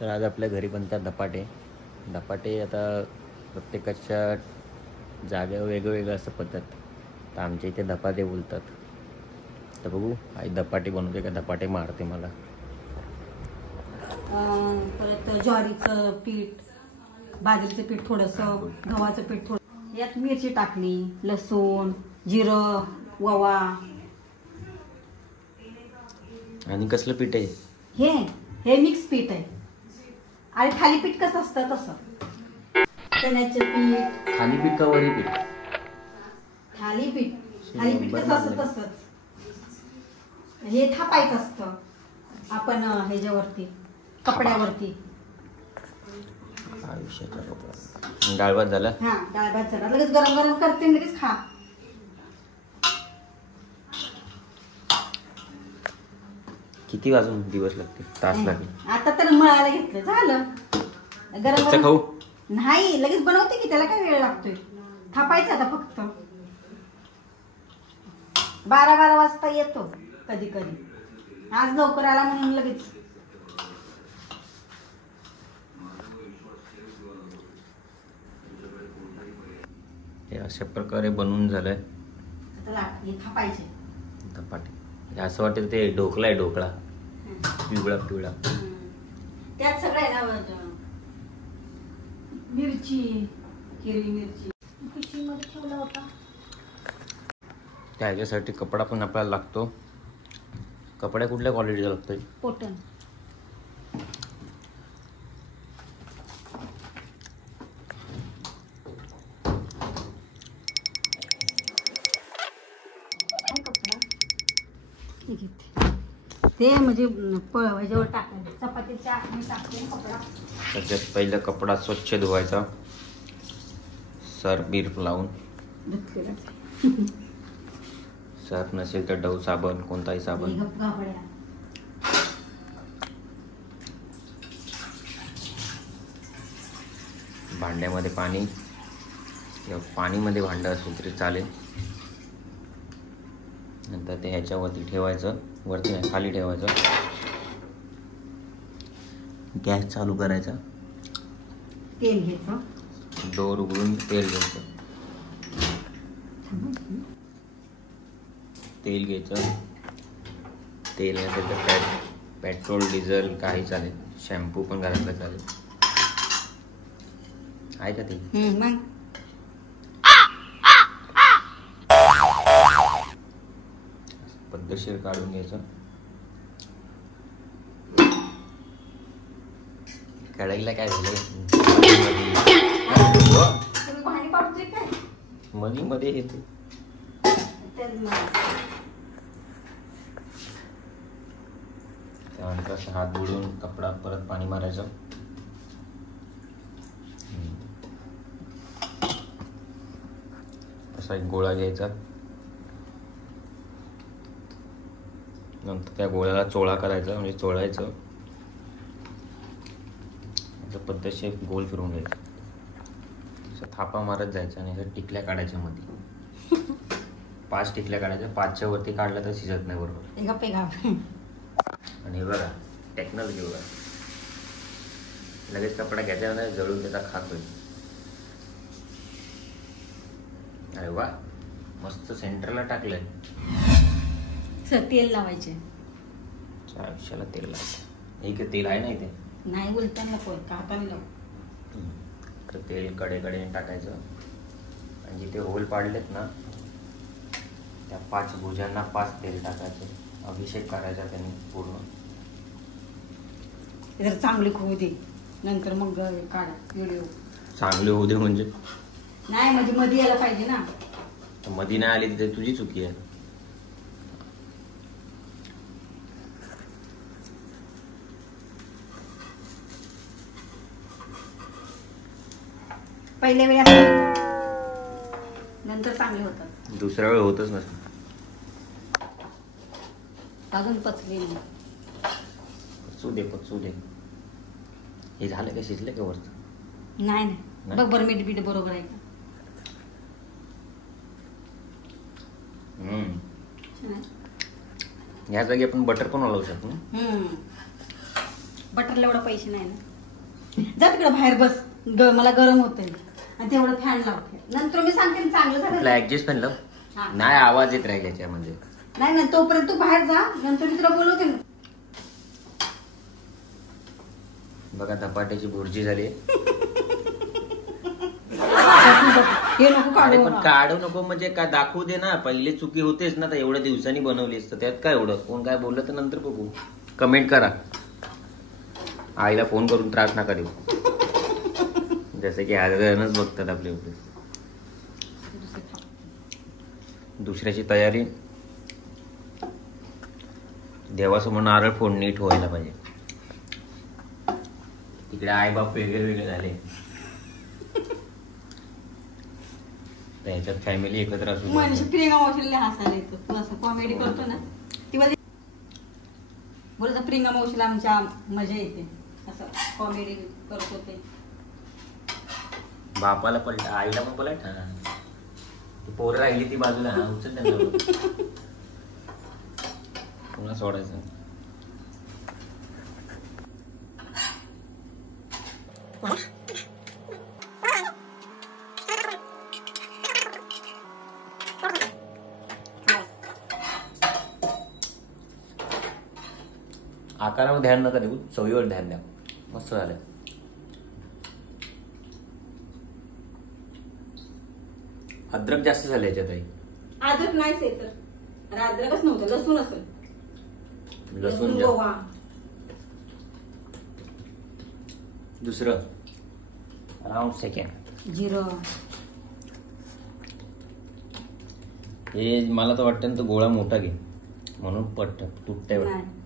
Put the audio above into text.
तर आज आपल्या घरी बनतात धपाटे. धपाटे आता प्रत्येकाच्या जागेवर वेगवेगळं असं पद्धत. तर आमच्या इथे धपाटे बोलतात. तर बघू आई धपाटे बनवते का धपाटे मारते मला. परत ज्वारीचं पीठ, बाजरीचं पीठ थोडंसं, गव्हाचं पीठ थोडं, यात मिरची टाकली, लसूण, जिरं, ओवा. आणि कसलं पीठ आहे हे मिक्स पीठ आहे. आणि थालीपीठ कसं असतं तसं. चण्याचं पीठ, थालीपीठ का वरी पीठ? थालीपीठ कसं असतं तसंच. हे थापायचं असतं आपण ह्याच्यावरती, कपड्यावरती. डाळ भात झाला. हा, डाळ भात झाला. लगेच गरम गरम करते, लगेच खा. किती वाजून दिवस लागते? तास लागेल. आता तर मळायला घेतलं, झालं. गरम गरम खाऊ नाही, लगेच बनवते की, त्याला काय वेळ लागतोय. थापायचं आता फक्त. 12 वाजता येतो कधी कधी. आज लवकर आला म्हणून लगेच. हे अशा प्रकारे बनवून झालंय थापायचे धपाटे. असं वाटतं ते ढोकळा आहे, ढोकळा पिवळा पिवळा. त्यात सगळं ना, मिरची, हिरवी मिरची पिशवीमध्ये ठेवला होता. त्याच्यासाठी कपडा पण आपल्याला लागतो. कपडा कुठल्या क्वालिटीचा लागतोय? कॉटन. ते म्हणजे ह्याच्यावर टाकायचं, चपातीच्या आखणी टाकते कपडा. सगळ्यात पहिला कपडा स्वच्छ धुवायचा, सर्फ बीर्फ लावून. सर्फ नसेल तर डव साबण, कोणताही साबण. भांड्यामध्ये पाणी किंवा पाणीमध्ये भांडं असेल तरी चालेल. नंतर ते ह्याच्यावरती ठेवायचं, वरती नाही खाली ठेवायचं. गॅस चालू करायचा, तेल घ्यायचं, डोर उघडून तेल घ्यायचं. तेल घ्यायचं. तेल नसेल तर पेट्रोल, डिझेल काही चालेल. शॅम्पू पण घरातला चालेल. आहे का ते? मग पद्धतशीर काढून घ्यायचं. कढईला काय झालंय, भांडी पाडतोय काय मध्ये मध्ये येते. त्यानंतर असं हात बुडून कपडा परत पाणी मारायचं. असा एक गोळा घ्यायचा. नंतर त्या गोळ्याला चोळा करायचा, म्हणजे चोळायचं. पद्धतशीर गोल फिरवून घ्यायचं. असं थापा मारत जायचं आणि असं टिकल्या काढायच्या मध्ये. 5 टिकल्या काढायच्या. 5च्या वरती काढलं तर शिजत नाही बरोबर. आणि हे बघा टेक्नॉलॉजी बघा. लगेच कपडा घ्यायचा ना, जळून त्याचा खातोय. अरे वा, मस्त सेंटरला टाकलंय. तेल लावायचे. आयुष्याला तेल लावायचं. एक तेल आहे ना इथे. नाही उलटा नको, हाताने लाव. तर तेल कडेकडे टाकायचं. आणि जिथे होल पाडलेत ना त्या 5 भुजांना 5 तेल टाकायचे. अभिषेक करायचा त्यांनी पूर्ण. जर चांगली होऊ दे, नंतर मग काढा व्हिडिओ. चांगले होऊ दे म्हणजे नाही, म्हणजे मध्ये यायला पाहिजे ना. मध्ये नाही आली तिथे तुझी चुकी आहे. पहिल्या वेळी असं नंतर चांगले होतात. दुसऱ्या वेळ होतच नसतं. अजून पचले नाही. पचू दे. हे झालं का, शिजलं का वरचं? नाही. बघ बरं, मीठ बीठ बरोबर आहे का? या जागी आपण बटर पण लावू शकतो. बटरला एवढं पैसे नाही ना. जा तिकडे बाहेर बस. मला गरम होतंय आणि तेवढं फॅन लावते. नंतर मी सांगते ना चांगलं झालं. ऍडजस्ट पण लाव. हा. नाही आवाज येत राहील याच्यामध्ये. नाही ना तोपर्यंत तू बाहेर जा. नंतर मी तुला बोलवते ना. बघा धपाट्याची भुर्जी झाली. हे नको अरे काढू. पण काढू नको म्हणजे काय दाखवू दे ना. पहिले चुकी होतेच ना. तर एवढ्या दिवसांनी बनवलीस तर त्यात काय एवढं. कोण काय बोललं तर नंतर बघू. कमेंट करा. आईला फोन करून त्रास नका देऊ. जसं की जणच बघतात आपले एवढे. दुसऱ्याची तयारी. देवासमोर नारळ फोड नीट व्हायला पाहिजे. इकडे आई बाप वेगळे वेगळे झाले. त्याच्यात फॅमिली एकत्र असू. मनीषा प्रियंका मावशीला हसायला येतो. तू असं कॉमेडी करतो ना ती बोलत प्रियंका मावशीला आमच्या मजा येते. असं कॉमेडी करत होते. बापाला पलट आईला पण पलट. हा ती पोरं राहिली ती बाजूला. हा उचल त्यांना. पुन्हा सोडायचं. आकारावर ध्यान नका देऊ. चवीवर ध्यान द्या. मस्त झालं. अद्रक जास्त झालं याच्यात. अद्रक नाहीच आहे तर अद्रकच नव्हतं. लसूण असेल. लसूण गोवा. दुसरं अराउंड सेकंड जिरं. हे मला तर वाटतं तो गोळा मोठा घे म्हणून पट्ट तुटत्या. नाही